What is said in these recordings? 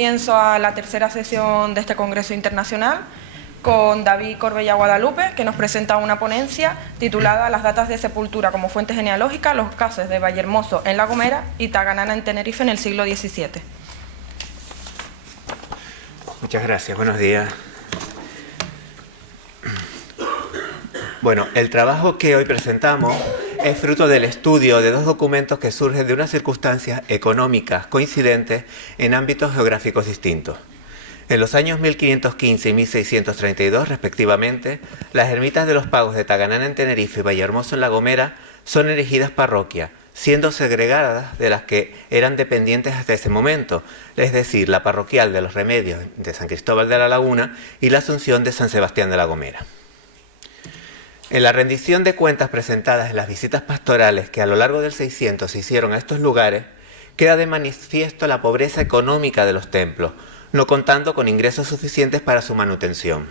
comienzo a la tercera sesión de este Congreso Internacional con David Corbella Guadalupe, que nos presenta una ponencia titulada Las datas de sepultura como fuente genealógica, los casos de Vallehermoso en La Gomera y Taganana en Tenerife en el siglo XVII. Muchas gracias, buenos días. Bueno, el trabajo que hoy presentamos es fruto del estudio de dos documentos que surgen de unas circunstancias económicas coincidentes en ámbitos geográficos distintos. En los años 1515 y 1632, respectivamente, las ermitas de los Pagos de Taganana en Tenerife y Vallehermoso en La Gomera son erigidas parroquias, siendo segregadas de las que eran dependientes hasta ese momento, es decir, la parroquial de los Remedios de San Cristóbal de la Laguna y la Asunción de San Sebastián de la Gomera. En la rendición de cuentas presentadas en las visitas pastorales que a lo largo del 600 se hicieron a estos lugares, queda de manifiesto la pobreza económica de los templos, no contando con ingresos suficientes para su manutención.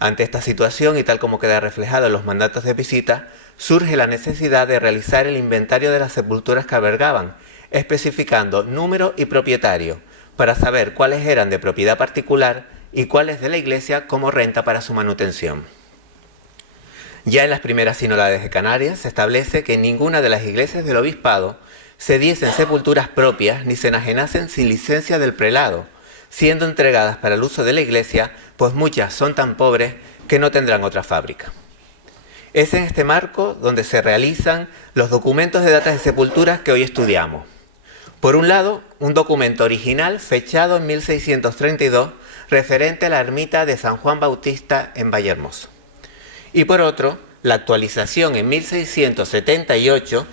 Ante esta situación, y tal como queda reflejado en los mandatos de visita, surge la necesidad de realizar el inventario de las sepulturas que albergaban, especificando número y propietario, para saber cuáles eran de propiedad particular y cuáles de la Iglesia como renta para su manutención. Ya en las primeras sinodales de Canarias se establece que en ninguna de las iglesias del obispado se diesen sepulturas propias ni se enajenasen sin licencia del prelado, siendo entregadas para el uso de la Iglesia, pues muchas son tan pobres que no tendrán otra fábrica. Es en este marco donde se realizan los documentos de datas de sepulturas que hoy estudiamos. Por un lado, un documento original fechado en 1632 referente a la ermita de San Juan Bautista en Vallehermoso. Y por otro, la actualización en 1678,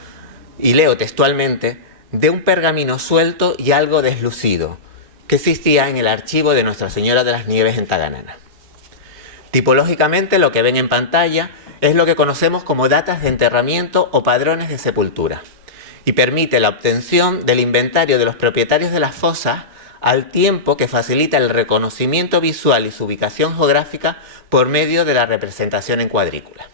y leo textualmente, de un pergamino suelto y algo deslucido, que existía en el archivo de Nuestra Señora de las Nieves en Taganana. Tipológicamente, lo que ven en pantalla es lo que conocemos como datas de enterramiento o padrones de sepultura, y permite la obtención del inventario de los propietarios de las fosas al tiempo que facilita el reconocimiento visual y su ubicación geográfica por medio de la representación en cuadrícula.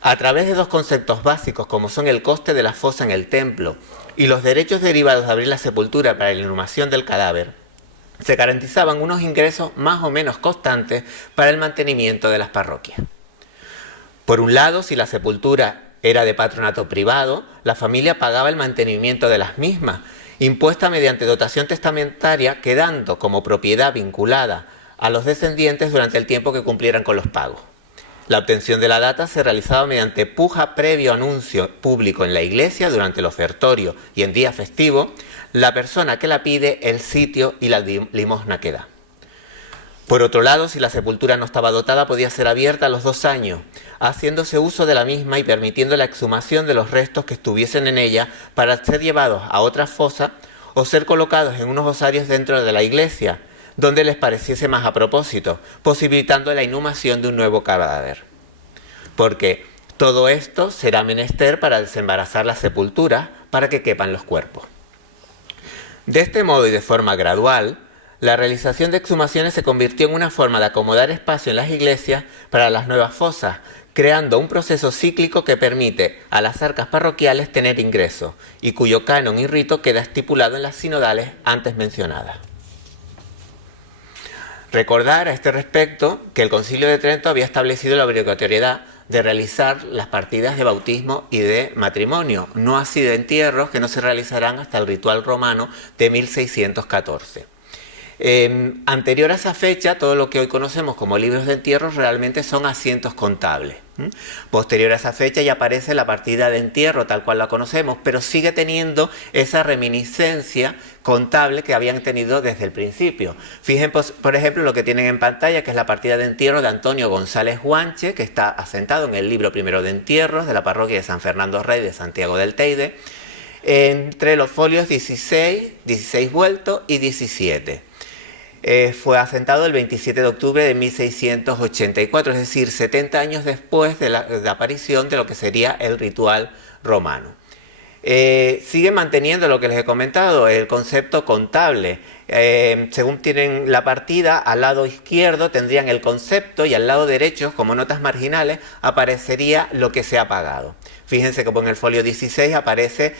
A través de dos conceptos básicos como son el coste de la fosa en el templo y los derechos derivados de abrir la sepultura para la inhumación del cadáver, se garantizaban unos ingresos más o menos constantes para el mantenimiento de las parroquias. Por un lado, si la sepultura era de patronato privado, la familia pagaba el mantenimiento de las mismas, impuesta mediante dotación testamentaria, quedando como propiedad vinculada a los descendientes durante el tiempo que cumplieran con los pagos. La obtención de la data se realizaba mediante puja previo anuncio público en la iglesia durante el ofertorio y en día festivo, la persona que la pide, el sitio y la limosna que da. Por otro lado, si la sepultura no estaba dotada, podía ser abierta a los 2 años, haciéndose uso de la misma y permitiendo la exhumación de los restos que estuviesen en ella para ser llevados a otra fosa o ser colocados en unos osarios dentro de la iglesia, donde les pareciese más a propósito, posibilitando la inhumación de un nuevo cadáver. Porque todo esto será menester para desembarazar la sepultura para que quepan los cuerpos. De este modo y de forma gradual, la realización de exhumaciones se convirtió en una forma de acomodar espacio en las iglesias para las nuevas fosas, creando un proceso cíclico que permite a las arcas parroquiales tener ingresos y cuyo canon y rito queda estipulado en las sinodales antes mencionadas. Recordar a este respecto que el Concilio de Trento había establecido la obligatoriedad de realizar las partidas de bautismo y de matrimonio, no así de entierros, que no se realizarán hasta el ritual romano de 1614. Anterior a esa fecha, todo lo que hoy conocemos como libros de entierro realmente son asientos contables. Posterior a esa fecha ya aparece la partida de entierro tal cual la conocemos, pero sigue teniendo esa reminiscencia contable que habían tenido desde el principio. Fíjense, por ejemplo, lo que tienen en pantalla, que es la partida de entierro de Antonio González Guanche, que está asentado en el libro primero de entierros de la parroquia de San Fernando Rey de Santiago del Teide, entre los folios 16 vueltos y 17. Fue asentado el 27 de octubre de 1684, es decir, 70 años después de la aparición de lo que sería el ritual romano. Sigue manteniendo lo que les he comentado, el concepto contable. Según tienen la partida, al lado izquierdo tendrían el concepto y al lado derecho, como notas marginales, aparecería lo que se ha pagado. Fíjense que en el folio 16 aparece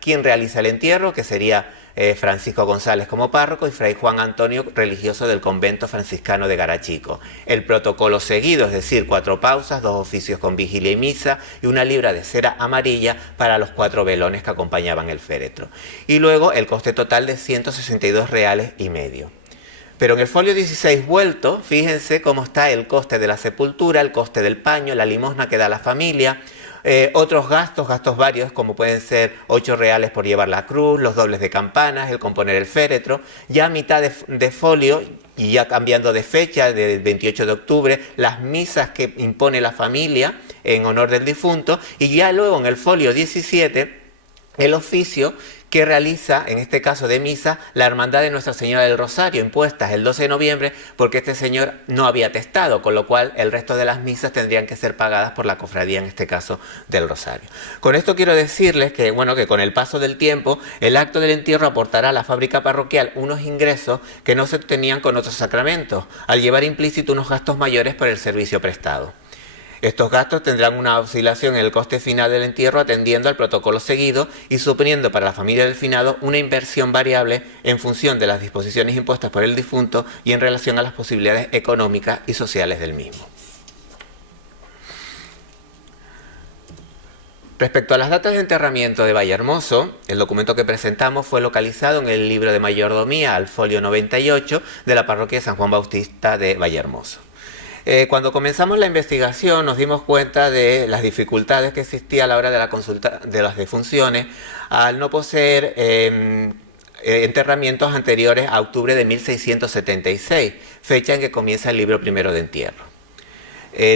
quién realiza el entierro, que sería Francisco González como párroco y Fray Juan Antonio, religioso del convento franciscano de Garachico. El protocolo seguido, es decir, 4 pausas, 2 oficios con vigilia y misa y una libra de cera amarilla para los 4 velones que acompañaban el féretro. Y luego el coste total de 162,5 reales. Pero en el folio 16 vuelto, fíjense cómo está el coste de la sepultura, el coste del paño, la limosna que da la familia, otros gastos varios, como pueden ser 8 reales por llevar la cruz, los dobles de campanas, el componer el féretro. Ya a mitad de folio, y ya cambiando de fecha, del 28 de octubre, las misas que impone la familia en honor del difunto, y ya luego en el folio 17, el oficio que realiza, en este caso de misa, la Hermandad de Nuestra Señora del Rosario, impuestas el 12 de noviembre, porque este señor no había testado, con lo cual el resto de las misas tendrían que ser pagadas por la cofradía, en este caso del Rosario. Con esto quiero decirles que, bueno, que con el paso del tiempo, el acto del entierro aportará a la fábrica parroquial unos ingresos que no se obtenían con otros sacramentos, al llevar implícito unos gastos mayores por el servicio prestado. Estos gastos tendrán una oscilación en el coste final del entierro atendiendo al protocolo seguido y suponiendo para la familia del finado una inversión variable en función de las disposiciones impuestas por el difunto y en relación a las posibilidades económicas y sociales del mismo. Respecto a las datas de enterramiento de Vallehermoso, el documento que presentamos fue localizado en el libro de mayordomía al folio 98 de la parroquia de San Juan Bautista de Vallehermoso. Cuando comenzamos la investigación nos dimos cuenta de las dificultades que existía a la hora de la consulta de las defunciones al no poseer enterramientos anteriores a octubre de 1676, fecha en que comienza el libro primero de entierro.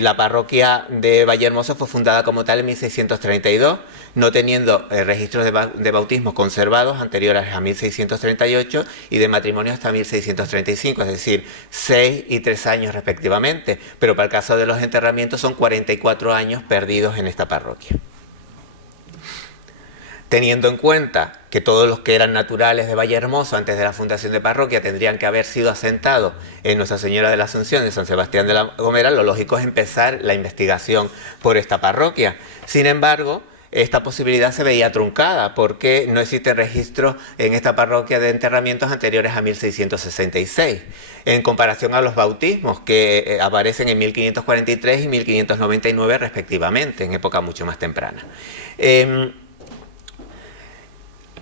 La parroquia de Vallehermoso fue fundada como tal en 1632, no teniendo registros de bautismo conservados anteriores a 1638 y de matrimonio hasta 1635, es decir, 6 y 3 años respectivamente, pero para el caso de los enterramientos son 44 años perdidos en esta parroquia. Teniendo en cuenta que todos los que eran naturales de Vallehermoso antes de la fundación de parroquia tendrían que haber sido asentados en Nuestra Señora de la Asunción de San Sebastián de la Gomera, lo lógico es empezar la investigación por esta parroquia. Sin embargo, esta posibilidad se veía truncada porque no existe registro en esta parroquia de enterramientos anteriores a 1666, en comparación a los bautismos que aparecen en 1543 y 1599 respectivamente, en época mucho más temprana.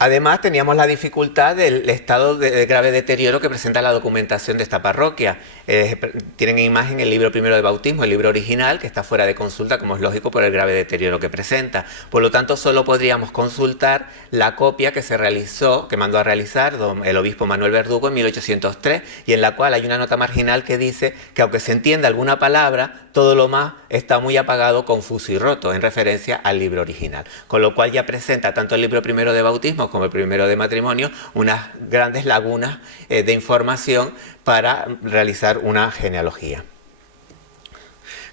Además, teníamos la dificultad del estado de grave deterioro que presenta la documentación de esta parroquia. Tienen en imagen el libro primero de bautismo, el libro original, que está fuera de consulta, como es lógico, por el grave deterioro que presenta. Por lo tanto, solo podríamos consultar la copia que se realizó, que mandó a realizar el obispo Manuel Verdugo en 1803, y en la cual hay una nota marginal que dice que aunque se entienda alguna palabra, todo lo más está muy apagado, confuso y roto, en referencia al libro original. Con lo cual ya presenta tanto el libro primero de bautismo como el primero de matrimonio unas grandes lagunas de información para realizar una genealogía.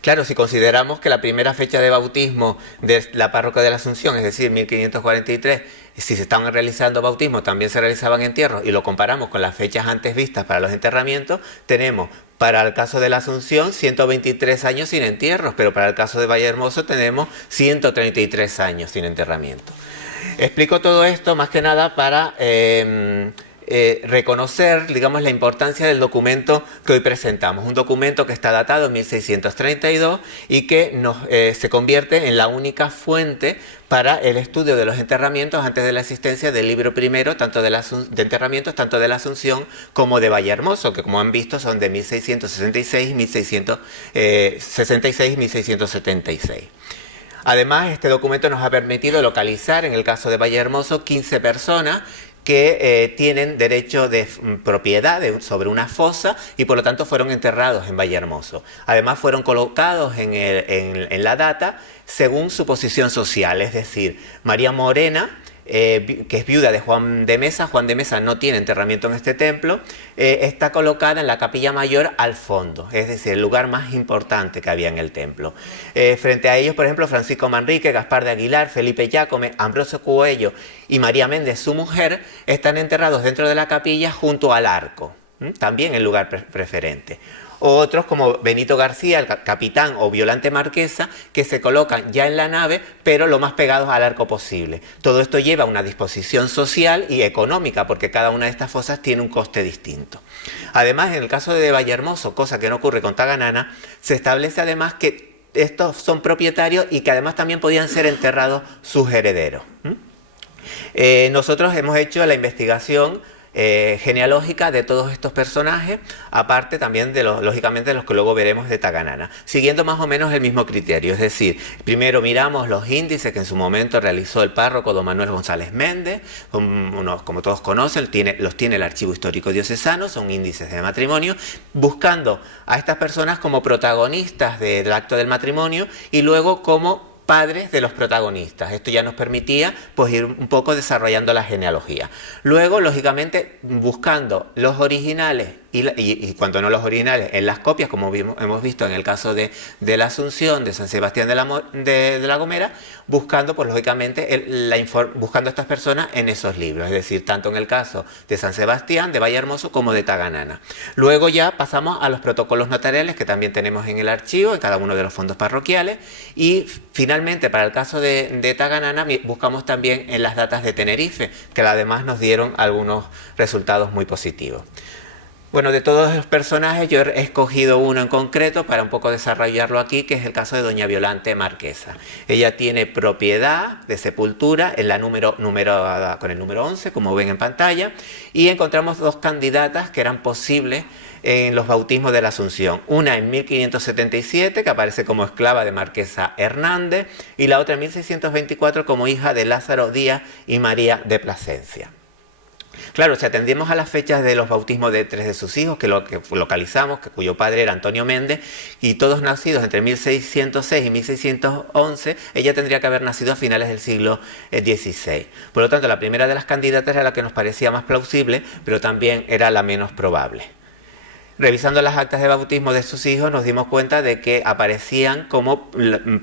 Claro, si consideramos que la primera fecha de bautismo de la parroquia de la Asunción, es decir, 1543, si se estaban realizando bautismos, también se realizaban entierros, y lo comparamos con las fechas antes vistas para los enterramientos, tenemos para el caso de la Asunción 123 años sin entierros, pero para el caso de Vallehermoso tenemos 133 años sin enterramiento. Explico todo esto más que nada para reconocer, digamos, la importancia del documento que hoy presentamos. Un documento que está datado en 1632 y que se convierte en la única fuente para el estudio de los enterramientos antes de la existencia del libro primero, tanto de enterramientos, tanto de la Asunción como de Vallehermoso, que como han visto son de 1666 y 1676. Además, este documento nos ha permitido localizar, en el caso de Vallehermoso, 15 personas que tienen derecho de propiedad sobre una fosa y por lo tanto fueron enterrados en Vallehermoso. Además fueron colocados en la data según su posición social, es decir, María Morena, que es viuda de Juan de Mesa. Juan de Mesa no tiene enterramiento en este templo, está colocada en la capilla mayor al fondo, es decir, el lugar más importante que había en el templo. Frente a ellos, por ejemplo, Francisco Manrique, Gaspar de Aguilar, Felipe Jácome, Ambrosio Cuello y María Méndez, su mujer, están enterrados dentro de la capilla junto al arco, también en lugar preferente. o otros como Benito García, el capitán o Violante Marquesa, que se colocan ya en la nave, pero lo más pegados al arco posible. Todo esto lleva a una disposición social y económica, porque cada una de estas fosas tiene un coste distinto. Además, en el caso de Vallehermoso, cosa que no ocurre con Taganana, se establece además que estos son propietarios y que además también podían ser enterrados sus herederos. Nosotros hemos hecho la investigación genealógica de todos estos personajes, aparte también de lógicamente de los que luego veremos de Taganana, siguiendo más o menos el mismo criterio. Es decir, primero miramos los índices que en su momento realizó el párroco don Manuel González Méndez, como todos conocen, los tiene el Archivo Histórico Diocesano, son índices de matrimonio, buscando a estas personas como protagonistas del acto del matrimonio y luego como padres de los protagonistas. Esto ya nos permitía pues ir un poco desarrollando la genealogía. Luego, lógicamente, buscando los originales y cuando no los originales, en las copias, como hemos visto en el caso de la Asunción, de San Sebastián de la Gomera, buscando, pues lógicamente, buscando a estas personas en esos libros, es decir, tanto en el caso de San Sebastián, de Vallehermoso, como de Taganana. Luego ya pasamos a los protocolos notariales que también tenemos en el archivo, en cada uno de los fondos parroquiales, y finalmente, para el caso de Taganana, buscamos también en las datas de Tenerife, que además nos dieron algunos resultados muy positivos. Bueno, de todos los personajes yo he escogido uno en concreto para un poco desarrollarlo aquí, que es el caso de doña Violante Marquesa. Ella tiene propiedad de sepultura en la numerada con el número 11, como ven en pantalla, y encontramos dos candidatas que eran posibles en los bautismos de la Asunción. Una en 1577, que aparece como esclava de Marquesa Hernández, y la otra en 1624 como hija de Lázaro Díaz y María de Plasencia. Claro, si atendemos a las fechas de los bautismos de tres de sus hijos, que localizamos, cuyo padre era Antonio Méndez, y todos nacidos entre 1606 y 1611, ella tendría que haber nacido a finales del siglo XVI. Por lo tanto, la primera de las candidatas era la que nos parecía más plausible, pero también era la menos probable. Revisando las actas de bautismo de sus hijos nos dimos cuenta de que aparecían como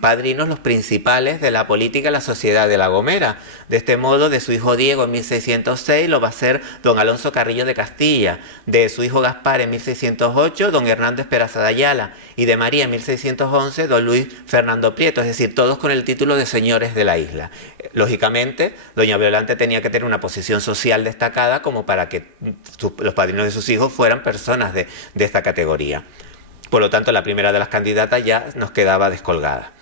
padrinos los principales de la política y la sociedad de La Gomera. De este modo, de su hijo Diego en 1606 lo va a ser don Alonso Carrillo de Castilla, de su hijo Gaspar en 1608 don Hernández Peraza de Ayala y de María en 1611 don Luis Fernando Prieto, es decir, todos con el título de señores de la isla. Lógicamente, doña Violante tenía que tener una posición social destacada como para que los padrinos de sus hijos fueran personas de esta categoría. Por lo tanto, la primera de las candidatas ya nos quedaba descolgada.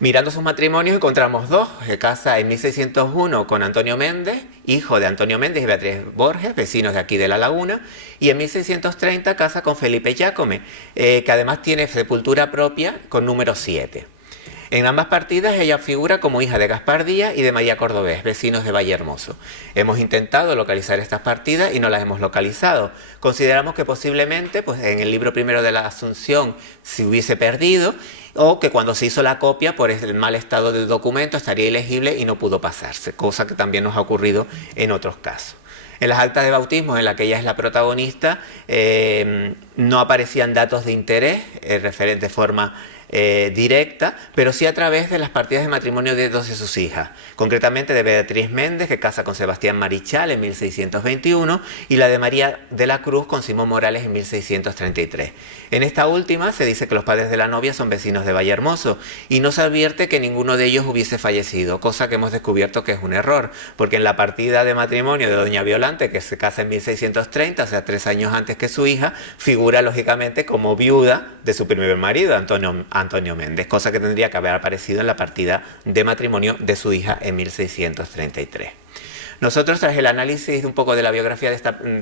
Mirando sus matrimonios encontramos dos. Se casa en 1601 con Antonio Méndez, hijo de Antonio Méndez y Beatriz Borges, vecinos de aquí de La Laguna, y en 1630 casa con Felipe Jácome, que además tiene sepultura propia con número 7. En ambas partidas ella figura como hija de Gaspar Díaz y de María Cordobés, vecinos de Vallehermoso. Hemos intentado localizar estas partidas y no las hemos localizado. Consideramos que posiblemente pues, en el libro primero de la Asunción se hubiese perdido o que cuando se hizo la copia por el mal estado del documento estaría ilegible y no pudo pasarse, cosa que también nos ha ocurrido en otros casos. En las actas de bautismo en las que ella es la protagonista no aparecían datos de interés referente de forma directa, pero sí a través de las partidas de matrimonio de dos de sus hijas, concretamente de Beatriz Méndez, que casa con Sebastián Marichal en 1621, y la de María de la Cruz con Simón Morales en 1633. En esta última se dice que los padres de la novia son vecinos de Vallehermoso y no se advierte que ninguno de ellos hubiese fallecido, cosa que hemos descubierto que es un error, porque en la partida de matrimonio de doña Violante, que se casa en 1630, o sea 3 años antes que su hija, figura lógicamente como viuda de su primer marido, Antonio Méndez, cosa que tendría que haber aparecido en la partida de matrimonio de su hija en 1633. Nosotros, tras el análisis un poco de la biografía de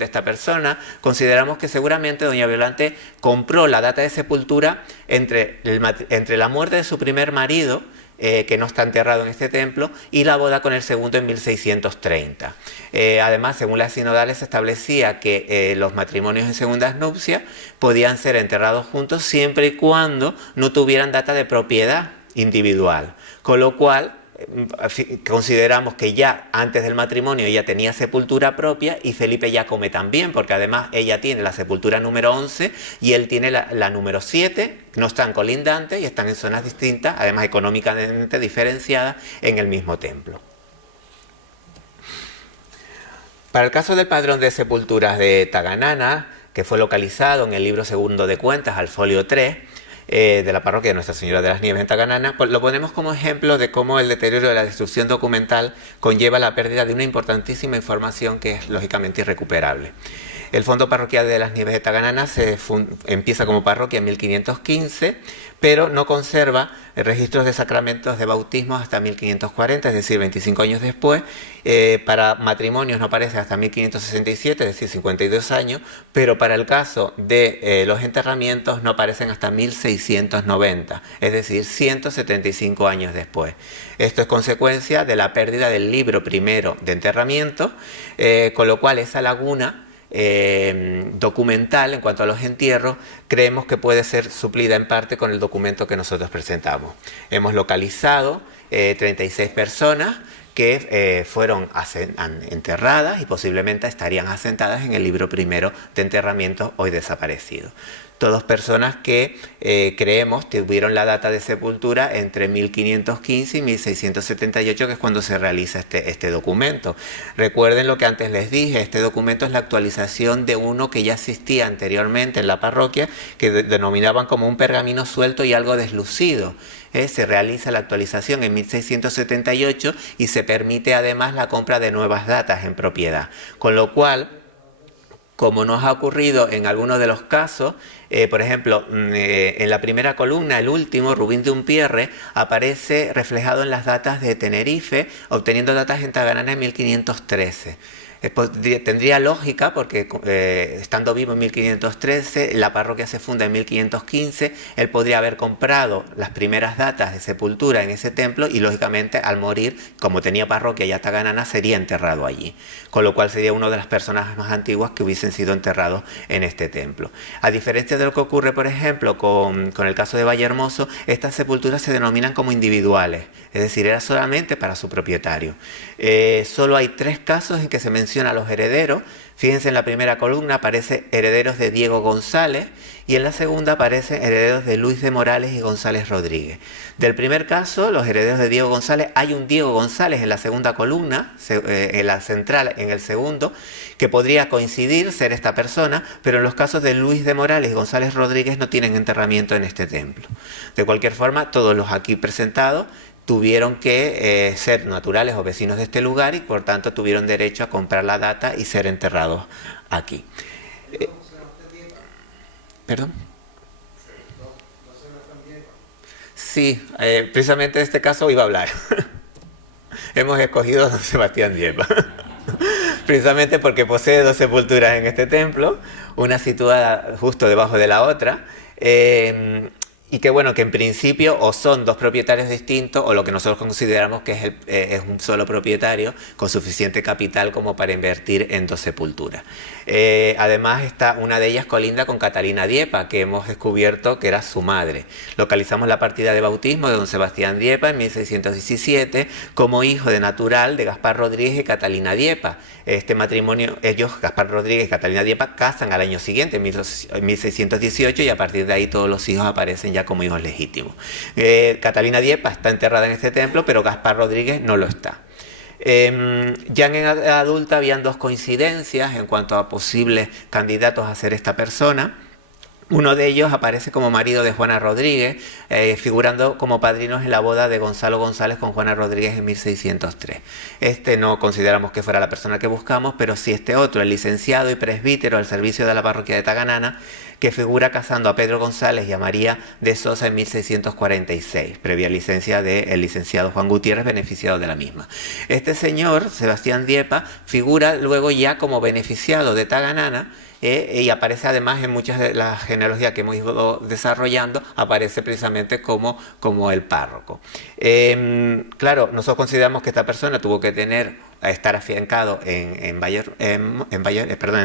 esta persona, consideramos que seguramente doña Violante compró la data de sepultura entre la muerte de su primer marido, que no está enterrado en este templo, y la boda con el segundo en 1630. Además, según las sinodales, se establecía que los matrimonios en segundas nupcias podían ser enterrados juntos siempre y cuando no tuvieran data de propiedad individual, con lo cual consideramos que ya antes del matrimonio ella tenía sepultura propia y Felipe Jácome también, porque además ella tiene la sepultura número 11 y él tiene la número 7, no están colindantes y están en zonas distintas, además económicamente diferenciadas en el mismo templo. Para el caso del padrón de sepulturas de Taganana, que fue localizado en el libro segundo de cuentas, al folio 3, de la parroquia de Nuestra Señora de las Nieves en Taganana, pues lo ponemos como ejemplo de cómo el deterioro de la destrucción documental conlleva la pérdida de una importantísima información que es lógicamente irrecuperable. El Fondo Parroquial de las Nieves de Taganana empieza como parroquia en 1515, pero no conserva registros de sacramentos de bautismo hasta 1540, es decir, 25 años después. Para matrimonios no aparece hasta 1567, es decir, 52 años, pero para el caso de los enterramientos no aparecen hasta 1690, es decir, 175 años después. Esto es consecuencia de la pérdida del libro primero de enterramiento, con lo cual esa laguna documental en cuanto a los entierros creemos que puede ser suplida en parte con el documento que nosotros presentamos. Hemos localizado 36 personas que fueron enterradas y posiblemente estarían asentadas en el libro primero de enterramiento hoy desaparecido. Todas personas que creemos tuvieron la data de sepultura entre 1515 y 1678, que es cuando se realiza este documento. Recuerden lo que antes les dije, este documento es la actualización de uno que ya existía anteriormente en la parroquia, que denominaban como un pergamino suelto y algo deslucido. Se realiza la actualización en 1678 y se permite además la compra de nuevas datas en propiedad, con lo cual, como nos ha ocurrido en algunos de los casos, por ejemplo, en la primera columna, el último, Rubín de Umpierre, aparece reflejado en las datas de Tenerife, obteniendo datas en Taganana en 1513. Tendría lógica porque estando vivo en 1513, la parroquia se funda en 1515, él podría haber comprado las primeras datas de sepultura en ese templo y lógicamente al morir, como tenía parroquia y Taganana, sería enterrado allí, con lo cual sería uno de las personas más antiguas que hubiesen sido enterrados en este templo. A diferencia de lo que ocurre, por ejemplo, con el caso de Vallehermoso, estas sepulturas se denominan como individuales, es decir, era solamente para su propietario. Solo hay 3 casos en que se menciona a los herederos. Fíjense, en la primera columna aparece herederos de Diego González y en la segunda aparecen herederos de Luis de Morales y González Rodríguez. Del primer caso, los herederos de Diego González, hay un Diego González en la segunda columna, en la central, en el segundo, que podría coincidir ser esta persona, pero en los casos de Luis de Morales y González Rodríguez no tienen enterramiento en este templo. De cualquier forma, todos los aquí presentados tuvieron que ser naturales o vecinos de este lugar y por tanto tuvieron derecho a comprar la data y ser enterrados aquí. ¿Perdón? Sí, precisamente de este caso iba a hablar. Hemos escogido a don Sebastián Diepa, precisamente porque posee 2 sepulturas en este templo, una situada justo debajo de la otra, y que bueno, que en principio o son 2 propietarios distintos o lo que nosotros consideramos que es un solo propietario con suficiente capital como para invertir en 2 sepulturas. Además una de ellas colinda con Catalina Diepa, que hemos descubierto que era su madre. Localizamos la partida de bautismo de don Sebastián Diepa en 1617 como hijo de natural de Gaspar Rodríguez y Catalina Diepa. Este matrimonio, Gaspar Rodríguez y Catalina Diepa, casan al año siguiente, en 1618, y a partir de ahí todos los hijos aparecen ya como hijos legítimos. Catalina Diepa está enterrada en este templo, pero Gaspar Rodríguez no lo está. Ya en edad adulta habían 2 coincidencias en cuanto a posibles candidatos a ser esta persona. Uno de ellos aparece como marido de Juana Rodríguez, figurando como padrinos en la boda de Gonzalo González con Juana Rodríguez en 1603. Este no consideramos que fuera la persona que buscamos, pero sí este otro, el licenciado y presbítero al servicio de la parroquia de Taganana, que figura casando a Pedro González y a María de Sosa en 1646, previa licencia del licenciado Juan Gutiérrez, beneficiado de la misma. Este señor, Sebastián Diepa, figura luego ya como beneficiado de Taganana, y aparece además en muchas de las genealogías que hemos ido desarrollando, aparece precisamente como el párroco. Claro, nosotros consideramos que esta persona tuvo que estar afiancado en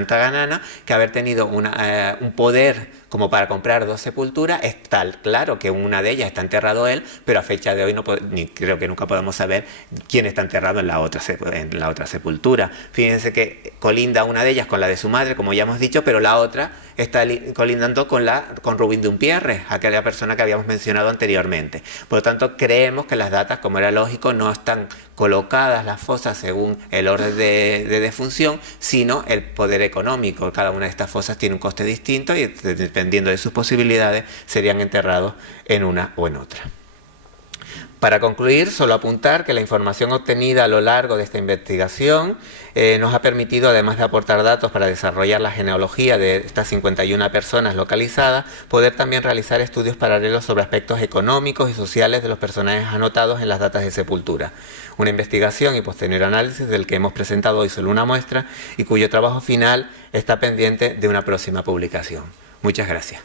Taganana, que haber tenido un poder como para comprar 2 sepulturas. Está claro que una de ellas está enterrado él, pero a fecha de hoy ni creo que nunca podamos saber quién está enterrado en la otra sepultura. Fíjense que colinda una de ellas con la de su madre, como ya hemos dicho, pero la otra está colindando con Rubín de Umpierre, aquella persona que habíamos mencionado anteriormente. Por lo tanto, creemos que las datas, como era lógico, no están colocadas las fosas según el orden de defunción, sino el poder económico. Cada una de estas fosas tiene un coste distinto y dependiendo de sus posibilidades serían enterrados en una o en otra. Para concluir, solo apuntar que la información obtenida a lo largo de esta investigación nos ha permitido, además de aportar datos para desarrollar la genealogía de estas 51 personas localizadas, poder también realizar estudios paralelos sobre aspectos económicos y sociales de los personajes anotados en las datas de sepultura. Una investigación y posterior análisis del que hemos presentado hoy solo una muestra y cuyo trabajo final está pendiente de una próxima publicación. Muchas gracias.